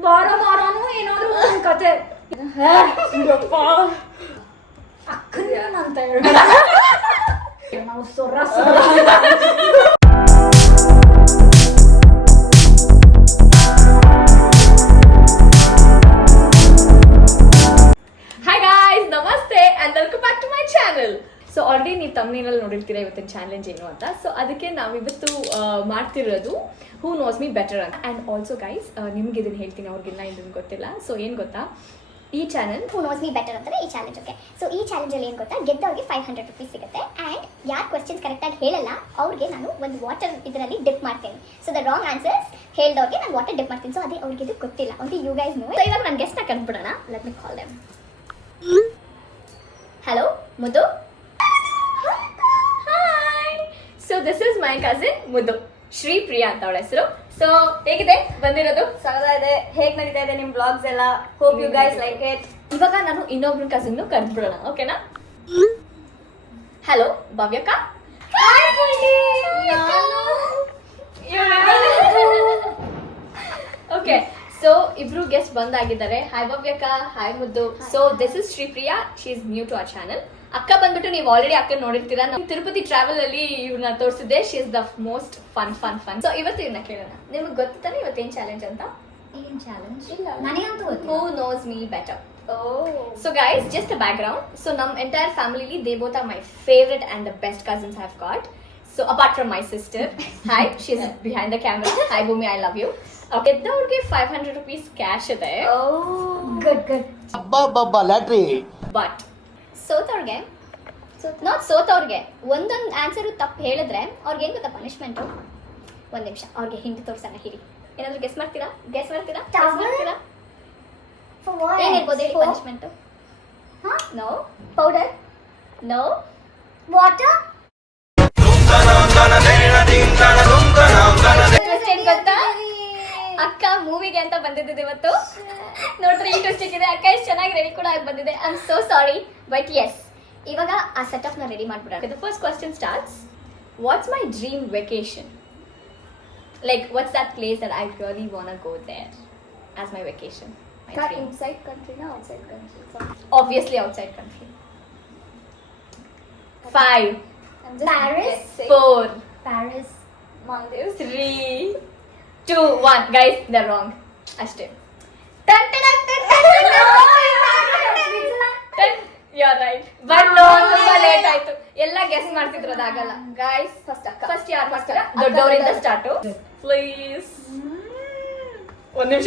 ವಾರನೂ ಏನಾದ್ರು ಒಂದ್ ಕತೆ ಅಕ್ಕನ ಅಂತ ಹೇಳ ನಾವು ಸೊರ ನಮಸ್ತೆ and welcome back to my channel. So already ನೀವು ತಮ್ಮನೇನಲ್ಲಿ ನೋಡಿರ್ತೀರಾ ಇವತ್ತಿನ ಚಾಲೆಂಜ್ ಏನು ಅಂತ. ಸೊ ಅದಕ್ಕೆ ನಾವಿವತ್ತು ಮಾಡ್ತಿರೋದು ಹೂ ನೋಸ್ ಮೀ ಬೆಟರ್ ಅಂತ. ಆ್ಯಂಡ್ ಆಲ್ಸೋ ಗೈಸ್ ನಿಮ್ಗೆ ಇದನ್ನು ಹೇಳ್ತೀನಿ, ಅವ್ರಿಗಿನ್ನ ಇದನ್ನು ಗೊತ್ತಿಲ್ಲ. ಸೊ ಏನು ಗೊತ್ತಾ, ಈ channel who knows me better ಅಂತಾರೆ ಈ ಚಾಲೆಂಜ್. ಓಕೆ, ಸೊ ಈ ಚಾಲೆಂಜಲ್ಲಿ ಏನು ಗೊತ್ತಾ, ಗೆದ್ದವ್ರಿಗೆ 500 rupees ಸಿಗುತ್ತೆ. ಆ್ಯಂಡ್ ಯಾರು ಕ್ವಶನ್ಸ್ ಕರೆಕ್ಟಾಗಿ ಹೇಳಲ್ಲ ಅವ್ರಿಗೆ ನಾನು ಒಂದು ವಾಟರ್ ಇದರಲ್ಲಿ ಡಿಪ್ ಮಾಡ್ತೀನಿ. ಸೊ ದ ರಾಂಗ್ ಆನ್ಸರ್ಸ್ ಹೇಳಿದವ್ರಿಗೆ ನಾನು ವಾಟರ್ ಡಿಪ್ ಮಾಡ್ತೀನಿ. ಸೊ ಅದೇ ಅವ್ರಿಗೆ ಇದು ಗೊತ್ತಿಲ್ಲ. Okay, you guys know. So ಇವಾಗ ನಾನು ಗೆಸ್ಟ್ನ ಕರೆದ್ಬಿಡೋಣ. Let me call them. Hello Muddu. Hi. So this is my cousin ಮುದ್ದು, ಶ್ರೀ ಪ್ರಿಯಾ ಅಂತ ಅವಳ ಹೆಸರು. ಸೊ ಹೇಗಿದೆ ಬಂದಿರೋದು? ಸಗದ ಇದೆ. ಹೇಗ್ ನಡೀತಾ ಇದೆ ನಿಮ್ ಬ್ಲಾಗ್ಸ್ ಎಲ್ಲ? Hope you guys like it. ಇವಾಗ ನಾನು ಇನ್ನೊಬ್ರು ಕಸಿನ್ ಕರೆದ್ಬಿಡೋಣ, ಓಕೆನಾ? ಹಲೋ ಭವ್ಯಕ್ಕ. ಓಕೆ, ಸೊ ಇಬ್ರು ಗೆಸ್ಟ್ ಬಂದಾಗಿದ್ದಾರೆ. ಹಾಯ್ ಭವ್ಯಕ್ಕ, ಹಾಯ್ ಮುದ್ದು. So this is Sri Priya, she is new to our channel. ಅಕ್ಕ ಬಂದ್ಬಿಟ್ಟು ನೀವು ಆಲ್ರೆಡಿ ಅಕ್ಕ ನೋಡಿರ್ತೀರಾ. ನಾವು ತಿರುಪತಿ ಟ್ರಾವೆಲ್ ಅಲ್ಲಿ ಇವ್ರನ್ನ ತೋರಿಸಿದ್ದೆ. She is the most fun. So ಇವತ್ತು ಇವ್ರನ್ನ ಕೇಳೋಣ. ನಿಮ್ಗೆ ಗೊತ್ತಾನೆ ಇವತ್ತೇನ್ ಚಾಲೆಂಜ್ ಅಂತ? ಏನ್ ಚಾಲೆಂಜ್? ಇಲ್ಲ, ನನಗಂತೂ ಹೂ knows me better. So guys, just a background. So num entire family, they both are my favorite and the best cousins I've got. So apart from my sister, hi, she's behind the camera. Hi Bhumi, I love you. Okay, ಅವ್ರಿಗೆ 500 rupees cash ಇದೆ. Good. ಅಬ್ಬಬ್ಬಬ್ಬ ಲ್ಯಾಟ್ರಿ. But ಸೋತವ್ರಿಗೆ ಸೋತವ್ರಿಗೆ ಒಂದೊಂದು answer ತಪ್ಪು ಹೇಳಿದ್ರೆ ಅವ್ರಿಗೆ ಏನು ಗೊತ್ತಾ punishment? ಒಂದು ನಿಮಿಷ ಅವ್ರಿಗೆ ಹಿಂದೆ ತೋರ್ಸೋಣ. ಹಿರಿ ಏನಾದ್ರು ಗೆಸ್ ಮಾಡ್ತೀರಾ? ಏನಿರ್ಬೋದು ಹೇಳಿ punishment? No powder, no water. ಏನ್ ಗೊತ್ತಾ, ಅಕ್ಕ ಮೂವಿಗೆ ಅಂತ ಬಂದಿದ್ದೆ ಇವತ್ತು. ನೋಡ್ರಿ ಈ ಟ್ವಿಸ್ಟ್ ಇದೆ. ಅಕ್ಕ ಎಷ್ಟು ಚೆನ್ನಾಗಿ ರೆಡಿ ಕೂಡ ಆಗಿ ಬಂದಿದೆ. I am so sorry but yes, ಇವಾಗ ಆ ಸೆಟಪ್ ನ ರೆಡಿ ಮಾಡ್ಬಿಡೋಣ. the first question starts. What's my dream vacation? Like what's that place that I really want to go there as my vacation? My dream. Inside country ನಾ outside country? Obviously outside country. 5, Paris. 4, Paris, Maldives. 3, 2, 1. Guys, they're wrong. ಅಷ್ಟೇ. You're right. But no, ತುಂಬಾ late ಆಯ್ತು. ಎಲ್ಲ guess ಮಾಡ್ತಿದ್ರು, ಅದಾಗಲ್ಲ. Guys, first ಯಾರು ದೊಡ್ಡವರಿಂದ start please. ಒಂದ್ ನಿಮಿಷ.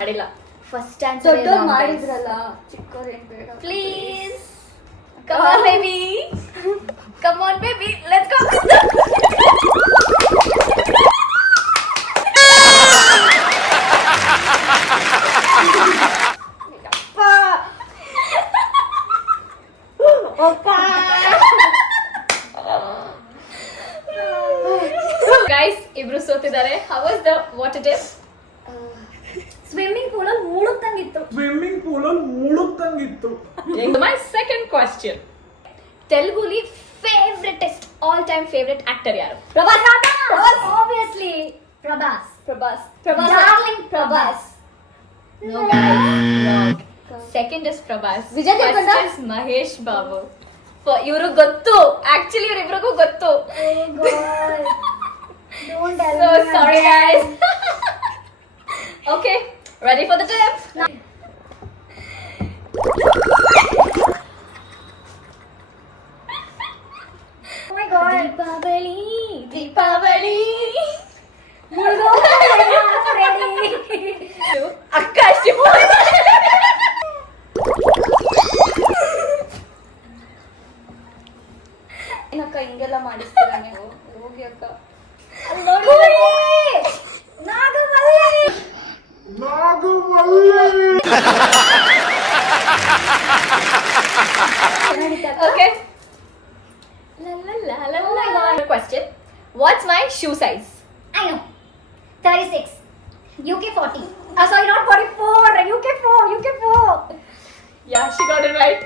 ಮಾಡಿಲ್ಲ. ಫಸ್ಟ್ ಆನ್ಸರ್ ದೊಡ್ಡವ್ರು ಮಾಡಿದ್ರಲ್ಲ, ಚಿಕ್ಕವ್ರು ಏನ್ ಬೇಡ. Please come on baby, let's go. Guys, ibru ಸೋತಿದ್ದಾರೆ. How was the water dip? Swimming pool ಅಲ್ಲಿ ಮುಳುಗ್ತಂಗಿತ್ತು. My second question. ತೆಲುಗುಲಿ favouritest all time favourite actor ಯಾರು? Prabhas. Obviously Prabhas. Darling Prabhas. No guys, wrong. Second is Prabhas. Vijay Deverakonda? First is Mahesh Babu. ಇವರು ಗೊತ್ತು, actually ಇವರಿಬ್ರಿಗೂ ಗೊತ್ತು. So sorry guys. Okay, ready for the tip? Oh my god. Deepavali ಅಕ್ಕ ಅಷ್ಟೇ. ಏನಕ್ಕ ಹಿಂಗೆಲ್ಲ ಮಾಡಿಸ್ತೀರಾ ನೀವು? ಹೋಗಿ ಅಕ್ಕ. Okay. Question. What's my shoe size? I know. 36. UK 40. Sorry, not 44. UK 4. Yeah, she got it right.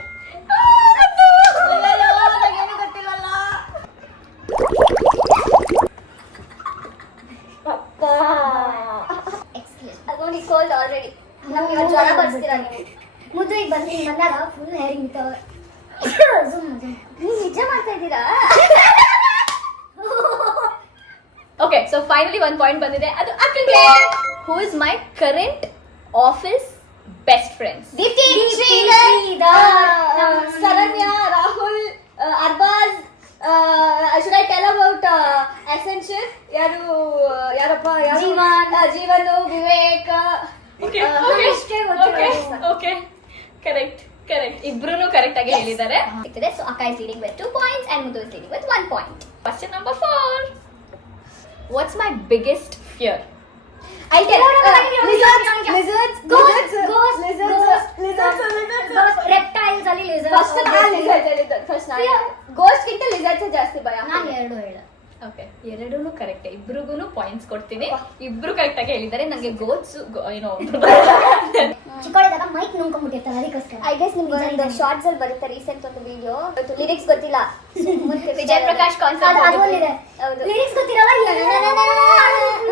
ಮುದ್ದು ಈಗ ಬಂದಾಗ ಫುಲ್ ಹೇರ್ ಹಿಂಗಿತ್ತವ. ನೀವು ನಿಜ ಮಾಡ್ತಾ ಇದ್ದೀರಾ? ಓಕೆ ಸೊ ಫೈನಲಿ 1 ಪಾಯಿಂಟ್ ಬಂದಿದೆ, ಅದು ಅಕ್ಕಂಗೆ. Who is my current office best friends? Deepti, Saranya, Rahul, Arbaz. Should I tell about Accenture? ಯಾರಪ್ಪ? ಜೀವನು, ವಿವೇಕ್. ಓಕೆ ಕರೆಕ್ಟ್ ಇಬ್ರು ಕರೆಕ್ಟ್ ಆಗಿ ಹೇಳಿದ್ದಾರೆ. ಸೊ ಅಕ್ಕ is leading with 2 points and ಮುದ್ದು is leading with 1 point. Question number 4. What's my biggest fear? I tell lizards, Ghosts, reptiles ಅಲ್ಲಿ First ghost ಗಿಂತ lizards ಜಾಸ್ತಿ ಭಯ. ನಾನು 2 ಹೇಳ. ಓಕೆ ಎರಡೂನು ಕರೆಕ್ಟ್, ಇಬ್ರಿಗೂ ಪಾಯಿಂಟ್ಸ್ ಕೊಡ್ತೀನಿ. ಇಬ್ರು ಕರೆಕ್ಟ್ ಆಗಿ ಹೇಳಿದ್ದಾರೆ. ನಂಗೆ ಗೋಟ್ಸ್ ಏನೋ ಚಿಕ್ಕವಳಿದಾಗ ಮೈಕ್ ನುಂಗ್ಕೊಂಡ್ಬಿಟ್ಟಿರ್ತಾರೆ, ಅದಕ್ಕೋಸ್ಕರ. I guess ನಿಮ್ಗೆ ಒಂದು ಶಾರ್ಟ್ಸ್ ಅಲ್ಲಿ ಬರುತ್ತೆ, ರೀಸೆಂಟ್ ಒಂದು ವಿಡಿಯೋ, ಲಿರಿಕ್ಸ್ ಗೊತ್ತಿಲ್ಲ. ವಿಜಯ್ ಪ್ರಕಾಶ್ ಕಾನ್ಸರ್ಟ್ ಹೌದು. ಲಿರಿಕ್ಸ್ ಗೊತ್ತಿರಲ್ಲ.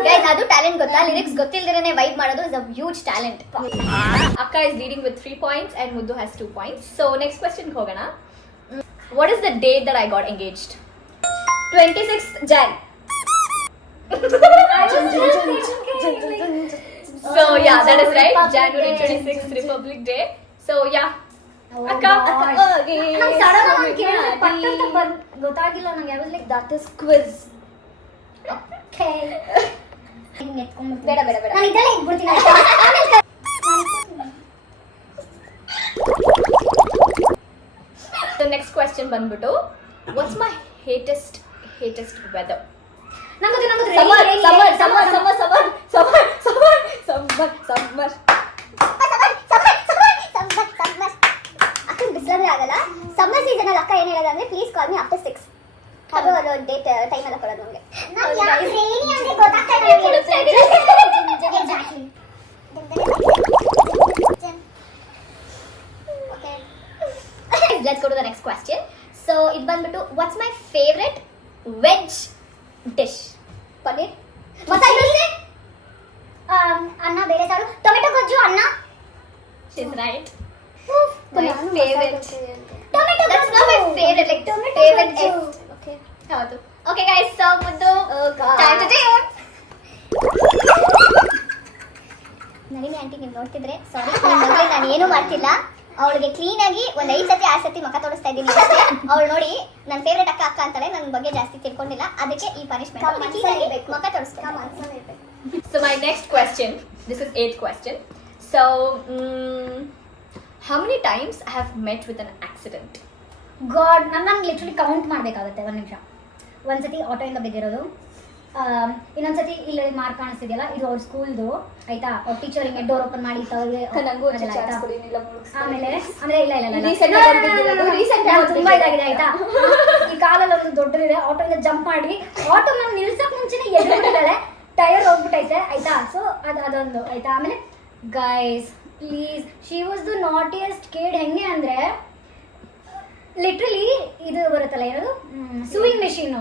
ಗೈಸ್ ಅದು ಟ್ಯಾಲೆಂಟ್ ಗೊತ್ತಾ? ಲಿರಿಕ್ಸ್ ಗೊತ್ತಿಲ್ದಿರನೇ ವೈಬ್ ಮಾಡೋದು ಇಸ್ ಅ ಹ್ಯೂಜ್ ಟ್ಯಾಲೆಂಟ್. ಅಕ್ಕ is leading with 3 points and Muddu has 2 points. So next question ಹೋಗೋಣ. What is the day that I got engaged? 26th Jan. So yeah, that is right. January 26th, Republic Day. So yeah. Akka. ನಂಗೆ sudden ಆಗಿ ಕೇಳಿದ್ರೆ ಪಟ್ಟಂತ ಗೊತ್ತಾಗಿಲ್ಲ ನಂಗೆ. ಯಾವುದು like That is quiz. Okay ಬೇಡ ನಾನು ಇದೆಲ್ಲ ಇಟ್ಬಿಡ್ತೀನಿ. The next question ಬಂದ್ಬಿಟ್ಟು, what's my hatest weather? ನಂಗೆ ಅಕ್ಕ ಬಿಸಿಲಂದ್ರೆ ಆಗಲ್ಲ. ಸಮ್ಮರ್ ಸೀಸನ್ ಅಲ್ಲಿ ಅಕ್ಕ ಏನ್ ಹೇಳೋದಂದ್ರೆ ಪ್ಲೀಸ್ ಕಾಲ್ ಮಿ ಆಫ್ಟರ್ 6. ಅದು ಡೇಟ್ ಟೈಮ್ ಎಲ್ಲ ಕೊಡೋದು ನಮಗೆ. Let's go to the next question. So it ಬಂದ್ಬಿಟ್ಟು, what's my favorite veg dish? Paneer, masala dosa, ಅನ್ನ, ಬೇಳೆ ಸಾರು, ಟೊಮೆಟೊ ಗೊಜ್ಜು, ಅನ್ನ. She's right. my favorite. Tomato That's not my favorite, like favorite is. Okay. ಹೌದು. Okay guys, so ಮುದ್ದು, time to tune. Nalini aunty ನೀವು ನೋಡ್ತಿದ್ರೆ ಸಾರಿ, ನಾನು ಏನು ಮಾಡ್ತಿಲ್ಲ. ಅವಳಿಗೆ ಕ್ಲೀನ್ ಆಗಿ ಒಂದು 5 ಸತಿ 6 ಸತಿ ಮುಖ ತೋರಿಸ್ತಾ ಇದ್ದೀನಿ ಅಷ್ಟೇ. ಅವಳು ನೋಡಿ ನನ್ನ ಫೇವ್ರೆಟ್ ಅಕ್ಕ ಅಂತಾಳೆ, ನನ್ನ ಬಗ್ಗೆ ಜಾಸ್ತಿ ತಿಳ್ಕೊಂಡಿಲ್ಲ, ಅದಕ್ಕೆ ಈ ಪನಿಷ್ಮೆಂಟ್. ಮುಖ ತೋರಿಸ್ತಾ So my next question, this is 8th question. So how many times I have met with an accident? God, ನಾನು ಲಿಟ್ರಲಿ ಕೌಂಟ್ ಮಾಡಬೇಕಾಗುತ್ತೆ. 1 ನಿಮಿಷ. ಒಂದ್ಸತಿ ಆಟೋಯಿಂದ ಬಿದ್ದಿರೋದು, ಇನ್ನೊಂದ್ಸತಿ ಇಲ್ಲಿ ಮಾರ್ಕ್ ಕಾಣಿಸ್ತಿದೆಯಲ್ಲ, ಇದು ಅವ್ರ ಸ್ಕೂಲ್ದು ಆಯ್ತಾ. ಅವ್ರ ಟೀಚರ್ ಹಿಂಗೆ ಡೋರ್ ಓಪನ್ ಮಾಡಿ ಆಮೇಲೆ ತುಂಬಾ ಇದಾಗಿದೆ ಆಯ್ತಾ. ಈ ಕಾಲಲ್ಲಿ ಒಂದು ದೊಡ್ಡದಿದೆ, ಆಟೋಯಿಂದ ಜಂಪ್ ಮಾಡಿ ಆಟೋ ನಾನು ನಿಲ್ಸಕ್ ಮುಂಚೆನೆ ಎದುರುಬಿಟ್ಟಿದ್ದಾಳೆ, ಟೈರ್ ಹೋಗ್ಬಿಟ್ಟೈತೆ ಆಯ್ತಾ. ಸೊ ಅದೊಂದು ಆಯ್ತಾ. ಆಮೇಲೆ guys please, she was the naughtiest kid. ಹೆಂಗೆ ಅಂದ್ರೆ ಲಿಟ್ರಲಿ ಇದು ಬರುತ್ತಲ್ಲ ಏನದು ಸೂಯಿಂಗ್ ಮೆಷಿನ್,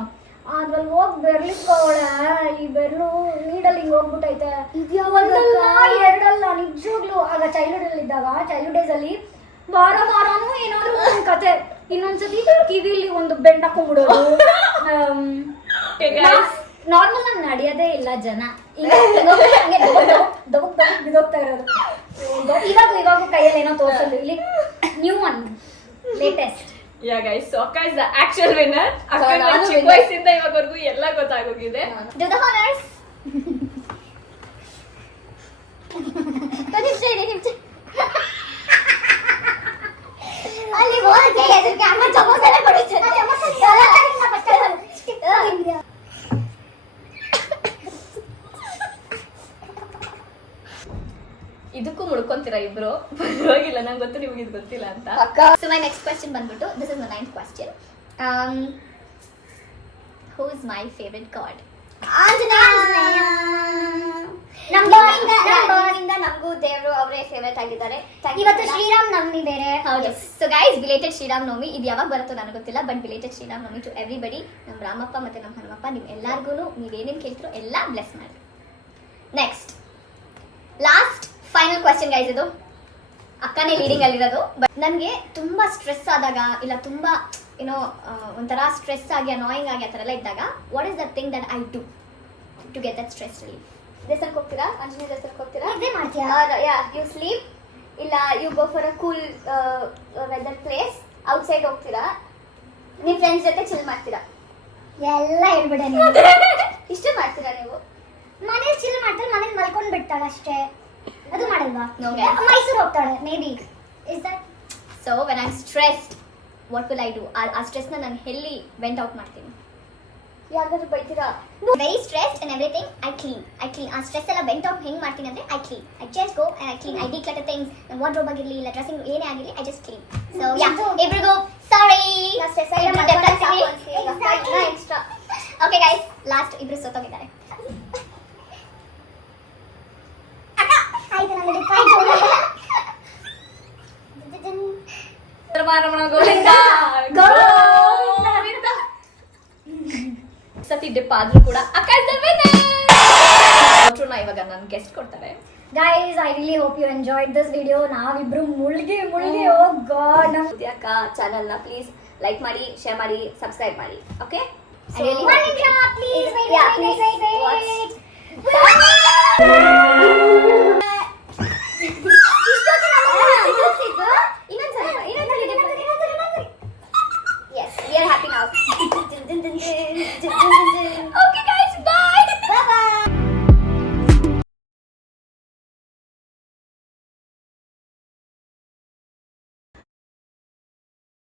ಅದ್ರಲ್ಲಿ ಹೋಗಿ ಬೆರ್ಲಿಕ್ಕೋಳ ಈ ಬೆರ್ಲು ನೀಡಲ್ಲಿ ಹಿಂಗೆ ಹೋಗ್ಬಿಟ್ಟೈತೆ. ಒಂದಲ್ಲ ಎರಡಲ್ಲ, ನಿಜವಾಗ್ಲು. ಆಗ ಚೈಲ್ಡ್ಹುಡ್ ಡೇಸ್ ಅಲ್ಲಿ ವಾರನೂ ಏನಾದ್ರು ಒಂದು ಕತೆ. ಇನ್ನೊಂದ್ಸತಿ ಕಿವಿಲಿ ಒಂದು ಬೆಂಡ್ ಹಾಕೊಂಡ್ಬಿಡೋದು. ನಾರ್ಮಲ್ ಆಗಿ ನಡೆಯೋದೇ ಇಲ್ಲ ಜನ, ಬಿದೋಗ್ತಾ ಇರೋದು. ಇವಾಗ ಕೈಯಲ್ಲಿ ಏನೋ ತೋರಿಸೋದು. ಇಲ್ಲಿ new one, latest. Yeah guys, so Akka is the actual winner. Akka ನಾನು ಚಿಕ್ಕ ವಯಸ್ಸಿಂದ ಇವಾಗವರೆಗೂ ಎಲ್ಲ ಗೊತ್ತಾಗೋಗಿದೆ. Do the honors. ಅಲ್ಲಿ ಹೋಗಿ ಅದಕ್ಕೆ ಅಮ್ಮ ಚಮಚ ಎಲ್ಲ ಕೊಡುತ್ತೆ. ಇದಕ್ಕೂ ಮುಡ್ಕೊಂತೀರಾ ಇಬ್ರು? ಪರವಾಗಿಲ್ಲ, ನಂಗೆ ಗೊತ್ತು ನಿಮ್ಗೆ ಇದು ಗೊತ್ತಿಲ್ಲ ಅಂತ. So my next question ಬಂದ್ಬಿಟ್ಟು, this is the 9th question. Who is my favorite god? Anjaneya. ನಮಗೂ ದೇವರು ಅವರೇ ಫೇವರೇಟ್ ಆಗಿದ್ದಾರೆ. ಇವತ್ತು ಶ್ರೀರಾಮ್ ನವಮಿ ಬೇರೆ. ಹೌದು. So guys, belated Shriram Navami. ಇದು ಯಾವಾಗ ಬರುತ್ತೋ ನನಗೆ ಗೊತ್ತಿಲ್ಲ, but belated Shriram Navami to everybody. ನಮ್ಮ ರಾಮಪ್ಪ ಮತ್ತೆ ನಮ್ಮ ಹನುಮಪ್ಪ ನಿಮ್ ಎಲ್ಲಾರ್ಗು ನೀವೇನೇನು ಕೇಳ್ತಿರೋ ಎಲ್ಲ ಬ್ಲೆಸ್ ಮಾಡಿ. Next last final question guys. ಇದು ಅಕ್ಕನೇ ಲೀಡಿಂಗ್ ಅಲ್ಲಿರೋದು. ಬಟ್ ನನಗೆ ತುಂಬಾ ಸ್ಟ್ರೆಸ್ ಆದಾಗ ಇಲ್ಲ ತುಂಬಾ ಏನೋ ಒಂಥರ ಸ್ಟ್ರೆಸ್ ಆಗಿ ಅನಾಯಿಂಗ್ ಆಗಿ ಆ ಥರ ಎಲ್ಲ ಇದ್ದಾಗ what is the thing that I do to get that stress relief? ದೇವಸ್ಥಾನಕ್ಕೆ ಹೋಗ್ತೀರಾ? ಆಂಜನೇಯ ದೇವಸ್ಥಾನಕ್ಕೆ ಹೋಗ್ತೀರಾ? ಇದೇ ಮಾಡ್ತೀಯಾ? ಯು ಸ್ಲೀಪ್ ಇಲ್ಲ you go for a cool weather place outside ಹೋಗ್ತೀರಾ? ನಿಮ್ಮ ಫ್ರೆಂಡ್ಸ್ ಜೊತೆ ಚಿಲ್ ಮಾಡ್ತೀರಾ? ಎಲ್ಲ ಹೇಳ್ಬಿಡೆ ನೀವು. ಇಷ್ಟೇ ಮಾಡ್ತೀರಾ ನೀವು? ಮನೇಲಿ ಚಿಲ್ ಮಾಡ್ತಾಳೆ, ಮನೇಲಿ ಮಲ್ಕೊಂಡ್ ಬಿಡ್ತಾಳೆ ಅಷ್ಟೇ. ಅದು ಮಾಡಲ್ವಾ? No, guys. ಮೈಸೂರು ಹೋಗ್ತಾಳೆ maybe. Is that so when I am stressed what will I do? ಆ ಸ್ಟ್ರೆಸ್ನ ನಾನು ಎಲ್ಲಿ ವೆಂಟ್ ಔಟ್ ಮಾಡ್ತೀನಿ? ಯಾರಿಗಾದ್ರೂ ಬೈತೀರಾ? Very stressed and everything I clean. ಆ ಸ್ಟ್ರೆಸ್ ಎಲ್ಲ ವೆಂಟ್ ಔಟ್ ಹೆಂಗ್ ಮಾಡ್ತೀನಿ ಅಂದ್ರೆ I clean. I just go and I clean. I declutter things. Wardrobe ಆಗಿರಲಿ ಇಲ್ಲ ಡ್ರೆಸ್ಸಿಂಗ್ ಏನೇ ಆಗಿರಲಿ I just clean. So yeah, ಇಬ್ರಿಗೂ sorry. Stress extra. Okay guys, last ಇಬ್ರು ಸೋತೋಗಿದ್ದಾರೆ. ಆಯ್ತು, ನನಗೆ ಡಿಪ್ ಆಯ್ತು. ರಮಣ ಗೋವಿಂದ ಗೋವಿಂದ. ಸತಿ ಡಿಪ್ ಆದ್ರೂ ಕೂಡ ಅಕ್ಕ ಇಸ್ ದ ವಿನ್ನರ್. ಇವಾಗ ನನ್ನ ಗೆಸ್ಟ್ ಕೊಡ್ತಾರೆ. Guys, I really hope you enjoyed this video. ನಾವಿಬ್ರು ಮುಳ್ಗಿ oh god. ಅಕ್ಕ ಚಾನಲ್ನ ಪ್ಲೀಸ್ ಲೈಕ್ ಮಾಡಿ, ಶೇರ್ ಮಾಡಿ, ಸಬ್ಸ್ಕ್ರೈಬ್ ಮಾಡಿ. Okay? One minute, please. Wait. Watch.